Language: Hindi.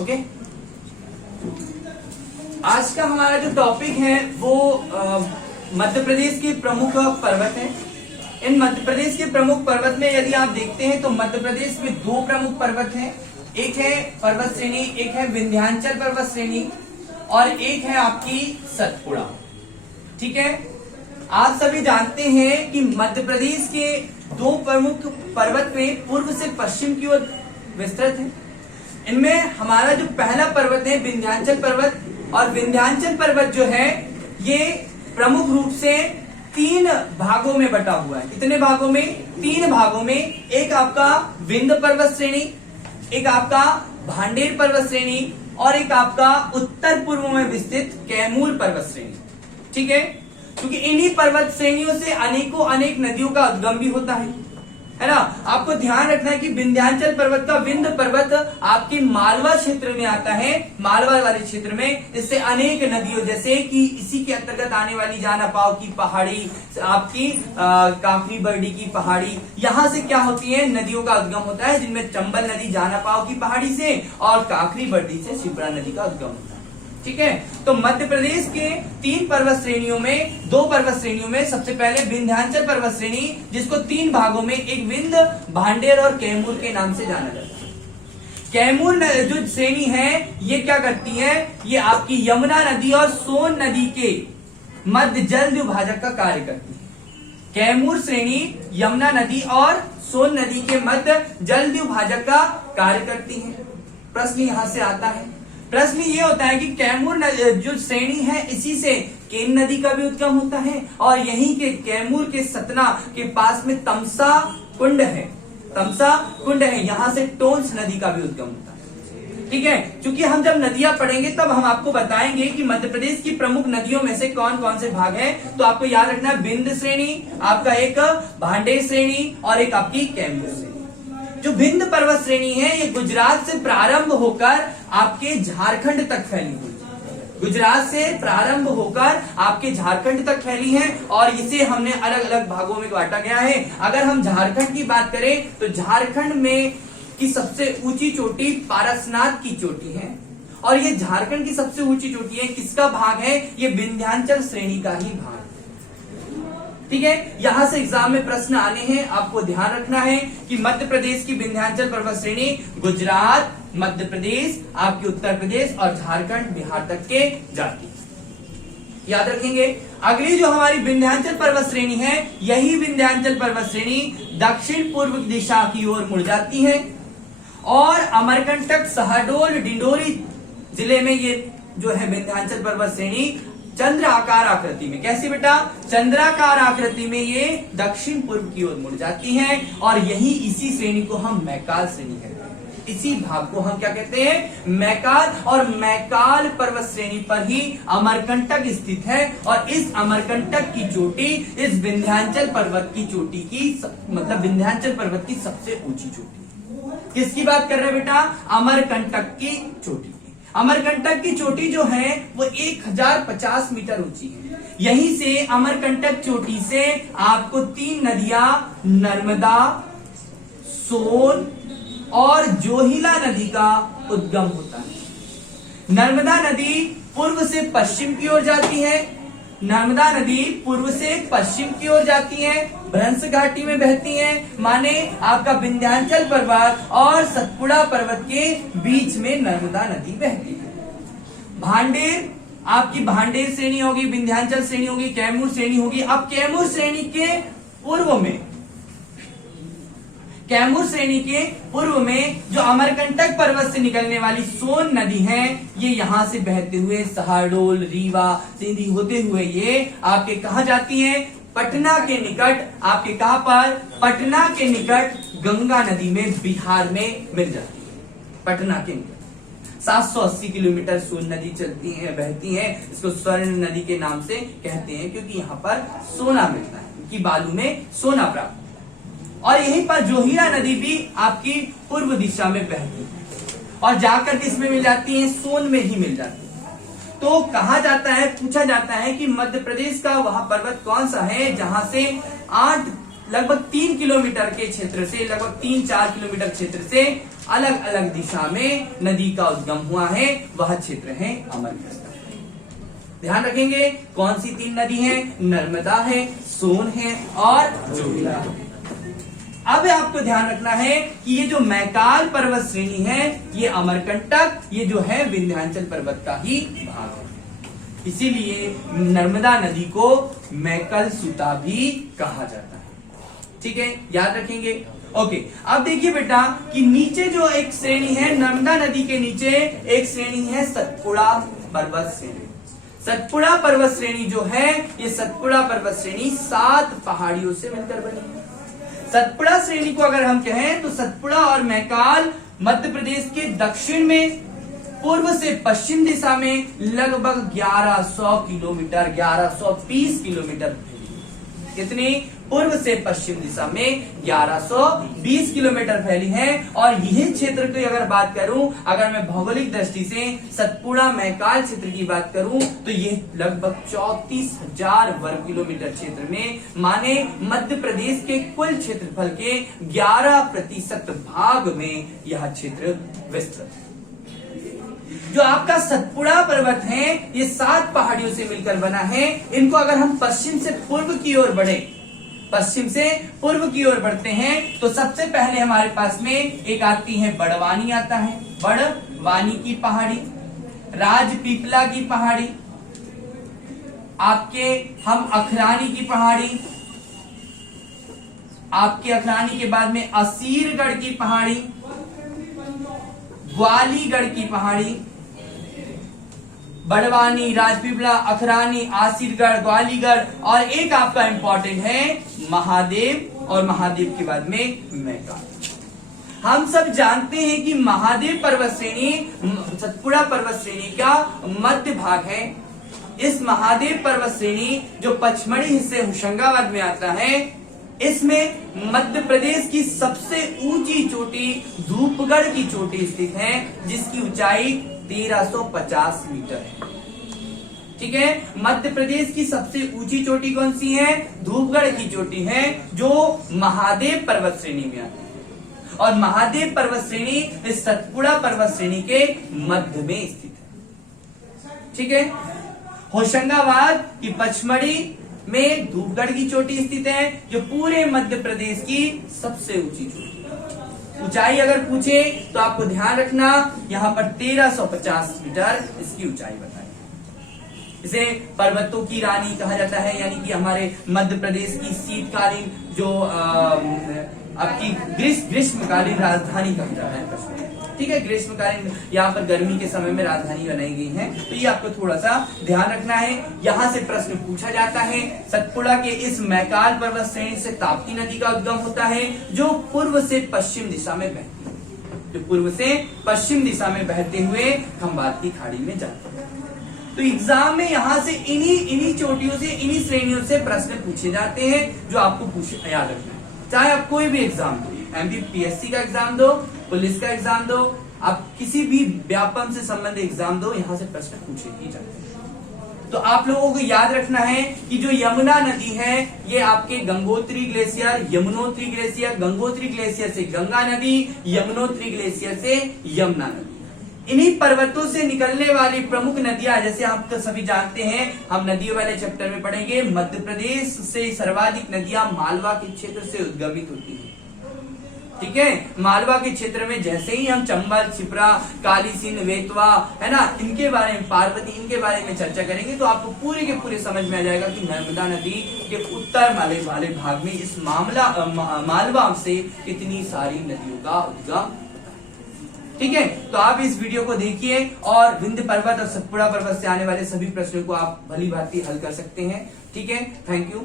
ओके, आज का हमारा जो टॉपिक है वो मध्य प्रदेश के प्रमुख पर्वत हैं। इन मध्य प्रदेश के प्रमुख पर्वत में यदि आप देखते हैं तो मध्य प्रदेश में दो प्रमुख पर्वत हैं। एक है पर्वत श्रेणी, एक है विंध्याचल पर्वत श्रेणी और एक है आपकी सतपुड़ा। ठीक है, आप सभी जानते हैं कि मध्य प्रदेश के दो प्रमुख पर्वत में पूर्व से पश्चिम की ओर विस्तृत है। इनमें हमारा जो पहला पर्वत है विंध्याचल पर्वत, और विंध्याचल पर्वत जो है ये प्रमुख रूप से तीन भागों में बटा हुआ है। कितने भागों में? तीन भागों में। एक आपका विंध्य पर्वत श्रेणी, एक आपका भांडेर पर्वत श्रेणी और एक आपका उत्तर पूर्व में विस्तृत कैमूर पर्वत श्रेणी। ठीक है, क्योंकि इन्हीं पर्वत श्रेणियों से अनेक नदियों का उद्गम भी होता है ना। आपको ध्यान रखना है कि विंध्याचल पर्वत का विंध्य पर्वत आपके मालवा क्षेत्र में आता है, मालवा वाले क्षेत्र में। इससे अनेक नदियों जैसे कि इसी के अंतर्गत आने वाली जानापाव की पहाड़ी, आपकी काफरी बर्डी की पहाड़ी, यहां से क्या होती है, नदियों का उद्गम होता है, जिनमें चंबल नदी जानापाव की पहाड़ी से और काकरी बर्डी से शिप्रा नदी का उद्गम होता है। ठीक है, तो मध्य प्रदेश के तीन पर्वत श्रेणियों में, दो पर्वत श्रेणियों में सबसे पहले विंध्याचल पर्वत श्रेणी, जिसको तीन भागों में, एक विंध्य, भांडेर और कैमूर के नाम से जाना जाता है। कैमूर जो श्रेणी है ये क्या करती है, ये आपकी यमुना नदी और सोन नदी के मध्य जल विभाजक का कार्य करती है। कैमूर श्रेणी यमुना नदी और सोन नदी के मध्य जल विभाजक का कार्य करती है। प्रश्न यहां से आता है, प्रश्न ये होता है कि कैमूर जो श्रेणी है इसी से केन नदी का भी उद्गम होता है और यहीं के कैमूर के सतना के पास में तमसा कुंड है, तमसा कुंड है, यहां से टोंस नदी का भी उद्गम होता है। ठीक है, क्योंकि हम जब नदियां पढ़ेंगे तब हम आपको बताएंगे कि मध्य प्रदेश की प्रमुख नदियों में से कौन कौन से भाग हैं। तो आपको याद रखना है विंध्य श्रेणी, आपका एक भांडेर श्रेणी और एक आपकी कैमूर श्रेणी। जो विंध्य पर्वत श्रेणी है ये गुजरात से प्रारंभ होकर आपके झारखंड तक फैली हुई है। गुजरात से प्रारंभ होकर आपके झारखंड तक फैली है और इसे हमने अलग अलग भागों में बांटा गया है। अगर हम झारखंड की बात करें तो झारखंड में की सबसे ऊंची चोटी पारसनाथ की चोटी है और ये झारखंड की सबसे ऊंची चोटी है। किसका भाग है? ये विंध्याचल श्रेणी का ही भाग। ठीक है, यहां से एग्जाम में प्रश्न आने हैं, आपको ध्यान रखना है कि मध्य प्रदेश की विंध्याचल पर्वत श्रेणी गुजरात, मध्य प्रदेश, आपके उत्तर प्रदेश और झारखंड, बिहार तक के जाती है, याद रखेंगे। अगली जो हमारी विंध्याचल पर्वत श्रेणी है, यही विंध्याचल पर्वत श्रेणी दक्षिण पूर्व दिशा की ओर मुड़ जाती है और अमरकंटक, शहडोल, डिंडोरी जिले में ये जो है विंध्याचल पर्वत श्रेणी चंद्र आकार आकृति में, कैसी बेटा, चंद्राकार आकृति में ये दक्षिण पूर्व की ओर मुड़ जाती है और यही इसी श्रेणी को हम मैकाल श्रेणी कहते हैं। इसी भाग को हम क्या कहते हैं, मैकाल। और मैकाल पर्वत श्रेणी पर ही अमरकंटक स्थित है और इस अमरकंटक की चोटी इस विंध्याचल पर्वत की चोटी की मतलब विंध्याचल पर्वत की सबसे ऊंची चोटी। किसकी बात कर रहे हैं बेटा? अमरकंटक की चोटी। अमरकंटक की चोटी जो है वो 1050 मीटर ऊंची है। यहीं से अमरकंटक चोटी से आपको तीन नदियां नर्मदा, सोन और जोहिला नदी का उद्गम होता है। नर्मदा नदी पूर्व से पश्चिम की ओर जाती है, नर्मदा नदी पूर्व से पश्चिम की ओर जाती है, भ्रंश घाटी में बहती है, माने आपका विंध्याचल पर्वत और सतपुड़ा पर्वत के बीच में नर्मदा नदी बहती है। भांडेर, आपकी भांडेर श्रेणी होगी, विंध्याचल श्रेणी होगी, कैमूर श्रेणी होगी। अब कैमूर श्रेणी के पूर्व में, कैमूर श्रेणी के पूर्व में जो अमरकंटक पर्वत से निकलने वाली सोन नदी है, ये यहां से बहते हुए शहडोल, रीवा, सिंधी होते हुए ये आपके कहा जाती है, पटना के निकट, आपके कहां पर, पटना के निकट गंगा नदी में बिहार में मिल जाती है। पटना के निकट 780 किलोमीटर सोन नदी चलती है, बहती है। इसको स्वर्ण नदी के नाम से कहते हैं क्योंकि यहाँ पर सोना मिलता है, क्योंकि बालू में सोना प्राप्त। और यहीं पर जोहिला नदी भी आपकी पूर्व दिशा में बहती है और जाकर किसमें मिल जाती है, सोन में ही मिल जाती है। तो कहा जाता है, पूछा जाता है कि मध्य प्रदेश का वह पर्वत कौन सा है जहां से 8 लगभग 3 किलोमीटर के क्षेत्र से, लगभग 3-4 किलोमीटर क्षेत्र से अलग अलग दिशा में नदी का उद्गम हुआ है, वह क्षेत्र है अमरकंटक। ध्यान रखेंगे कौन सी 3 नदी हैं? नर्मदा है, सोन है और जोगिला। अब आपको ध्यान रखना है कि ये जो मैकाल पर्वत श्रेणी है, ये अमरकंटक, ये जो है विंध्याचल पर्वत का ही भाग है। इसीलिए नर्मदा नदी को मैकल सुता भी कहा जाता है। ठीक है, याद रखेंगे। ओके, अब देखिए बेटा कि नीचे जो एक श्रेणी है, नर्मदा नदी के नीचे एक श्रेणी है सतपुड़ा पर्वत श्रेणी। सतपुड़ा पर्वत श्रेणी जो है, ये सतपुड़ा पर्वत श्रेणी 7 पहाड़ियों से मिलकर बनी है। सतपुड़ा श्रेणी को अगर हम कहें तो सतपुड़ा और मैकाल मध्य प्रदेश के दक्षिण में पूर्व से पश्चिम दिशा में लगभग 1100 किलोमीटर, 1120 किलोमीटर, कितनी? पूर्व से पश्चिम दिशा में 1120 किलोमीटर फैली है। और यही क्षेत्र की अगर बात करूं, अगर मैं भौगोलिक दृष्टि से सतपुड़ा मैकाल क्षेत्र की बात करूं, तो ये लगभग 34,000 वर्ग किलोमीटर क्षेत्र में, माने मध्य प्रदेश के कुल क्षेत्रफल के 11% भाग में यह क्षेत्र विस्तृत है। जो आपका सतपुड़ा पर्वत है, ये 7 पहाड़ियों से मिलकर बना है। इनको अगर हम पश्चिम से पूर्व की ओर बढ़े, पश्चिम से पूर्व की ओर बढ़ते हैं, तो सबसे पहले हमारे पास में एक आती है बड़वानी, आता है बड़वानी की पहाड़ी, राजपीपला की पहाड़ी, आपके हम अखरानी की पहाड़ी, आपके अखरानी के बाद में असीरगढ़ की पहाड़ी, ग्वालीगढ़ की पहाड़ी, बड़वानी, राजपीपला, अखरानी, आसीरगढ़, ग्वालीगढ़, और एक आपका इंपॉर्टेंट है महादेव, और महादेव के बाद में मैकाल। हम सब जानते हैं कि महादेव पर्वत श्रेणी सतपुड़ा पर्वत श्रेणी का मध्य भाग है। इस महादेव पर्वत श्रेणी जो पचमढ़ी हिस्से होशंगाबाद में आता है, इसमें मध्य प्रदेश की सबसे ऊंची चोटी धूपगढ़ की चोटी स्थित है, जिसकी ऊंचाई 1350 मीटर है। ठीक है, मध्य प्रदेश की सबसे ऊंची चोटी कौन सी है? धूपगढ़ की चोटी है, जो महादेव पर्वत श्रेणी में आती है। और महादेव पर्वत श्रेणी इस सतपुड़ा पर्वत श्रेणी के मध्य में स्थित है। ठीक है, होशंगाबाद की पचमढ़ी में धूपगढ़ की चोटी स्थित है, जो पूरे मध्य प्रदेश की सबसे ऊंची चोटी है। ऊंचाई अगर पूछे तो आपको ध्यान रखना, यहां पर 1350 मीटर इसकी ऊंचाई बताई। इसे पर्वतों की रानी कहा जाता है, यानी कि हमारे मध्य प्रदेश की शीतकालीन जो आपकी ग्रीष्मकालीन राजधानी कहा जाता है। ठीक है, ग्रीष्मकालीन यहाँ पर गर्मी के समय में राजधानी बनाई गई है, तो ये आपको थोड़ा सा ध्यान रखना है। यहाँ से प्रश्न पूछा जाता है। सतपुड़ा के इस मैकाल पर्वत श्रेणी से ताप्ती नदी का उद्गम होता है, जो पूर्व से पश्चिम दिशा में बहती है, जो पूर्व से पश्चिम दिशा में बहते हुए खंबात की खाड़ी में जाती है। तो एग्जाम में यहाँ से इन्हीं चोटियों से, इन्हीं श्रेणियों से प्रश्न पूछे जाते हैं, जो आपको याद रखना है। चाहे आप कोई भी एग्जाम दो, MPSC का एग्जाम दो, पुलिस का एग्जाम दो, आप किसी भी व्यापम से संबंधित एग्जाम दो, यहां से प्रश्न पूछे ही जाते हैं। तो आप लोगों को याद रखना है कि जो यमुना नदी है, ये आपके Gangotri glacier, Yamunotri glacier, Gangotri glacier से गंगा नदी, यमुनोत्री ग्लेशियर से यमुना नदी, इन्हीं पर्वतों से निकलने वाली प्रमुख नदियां, जैसे आप तो सभी जानते हैं, हम नदियों वाले चैप्टर में पढ़ेंगे, मध्य प्रदेश से सर्वाधिक नदियां मालवा के क्षेत्र से उद्गमित होती हैं। ठीक है, मालवा के क्षेत्र में जैसे ही हम चंबल, छिपरा, काली सिंध, बेतवा, है ना, इनके बारे में, पार्वती, इनके बारे में चर्चा करेंगे, तो आपको पूरे के पूरे समझ में आ जाएगा कि नर्मदा नदी के उत्तर वाले भाग में इस मालवा से कितनी सारी नदियों का उद्गम। ठीक है, तो आप इस वीडियो को देखिए और विंध्य पर्वत और सतपुड़ा पर्वत से आने वाले सभी प्रश्नों को आप भली भांति हल कर सकते हैं। ठीक है, थैंक यू।